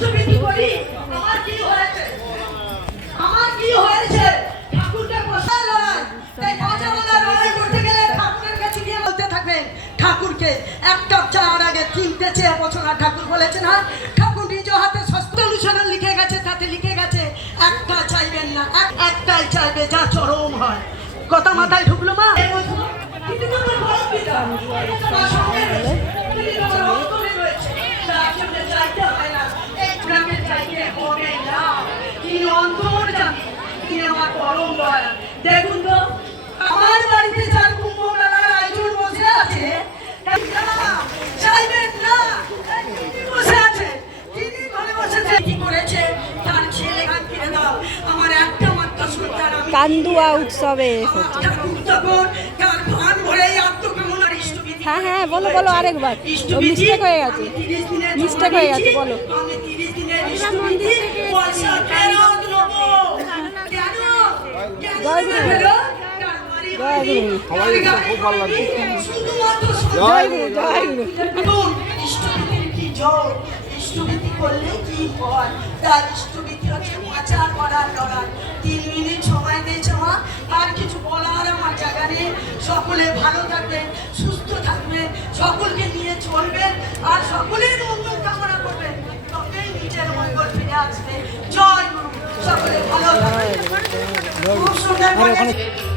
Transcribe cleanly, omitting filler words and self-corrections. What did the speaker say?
ইষ্টবিধি করি। আমার কি হয়েছে? আমার কি হয়েছে? ঠাকুরকে বসায় লড়াই। তাই বাজাওয়ালা লড়াই করতে গেলে ঠাকুরের কাছে গিয়ে বলতে থাকবেন ঠাকুরকে এক কাপ চার আগে তিনটে চেয়ে বছর। ঠাকুর বলেছেন হ্যাঁ, ঠাকুর নিজ হাতে সলিউশন লিখে গেছে, তাতে লিখে গেছে একটা চাইবেন না, একটাই চাইবে যা চরম হয়। কথা মাথায় ঢুকলো মা? কিন্তু তোমার বড় পিতা তোমার সঙ্গে রয়েছে, তিনি তোমার অন্তরে রয়েছে, তার জন্য চাইতে হয় না, এই গ্রামে চাইতে হবে না। তিনি অন্তর জানেন, তিনি আমার পরম দয়া। দেখুন তো আমার বাড়িতে যার কুম্ভ মেলার আয়োজন বসে আছে, চাইবেন না, তিনি বসে আছে, তিনি ঘরে বসেছে, কি করেছে তার ছেলে গান কিনে দাও। আমার একটা মাত্র সন্তান, আমি কান্দুয়া উৎসবে এসেছে। হ্যাঁ হ্যাঁ বলো বলো আরেকবার, মিস্টেক হয়ে গেছে, মিস্টেক হয়ে গেছে, বলো। জয় গুরু, জয় গুরু, খুব ভালো লাগছে। জয় গুরু, জয় গুরু। ইষ্টবিধি করলে কি হয়? তার ইষ্টবিধি হচ্ছে প্রচার করার লড়াই। 3 মিনিট সময় দিয়েছে মা, আর কিছু বলার আমার জায়গা নেই। সকলে ভালো থাকবেন, সুস্থ থাকবেন, সকলকে নিয়ে চলবেন, আর সকলের মঙ্গল কামনা করবেন, তবেই নিজের মঙ্গল ফিরে আসবে। জয় গুরু, সকলে ভালো থাকবেন। খুব সুন্দর।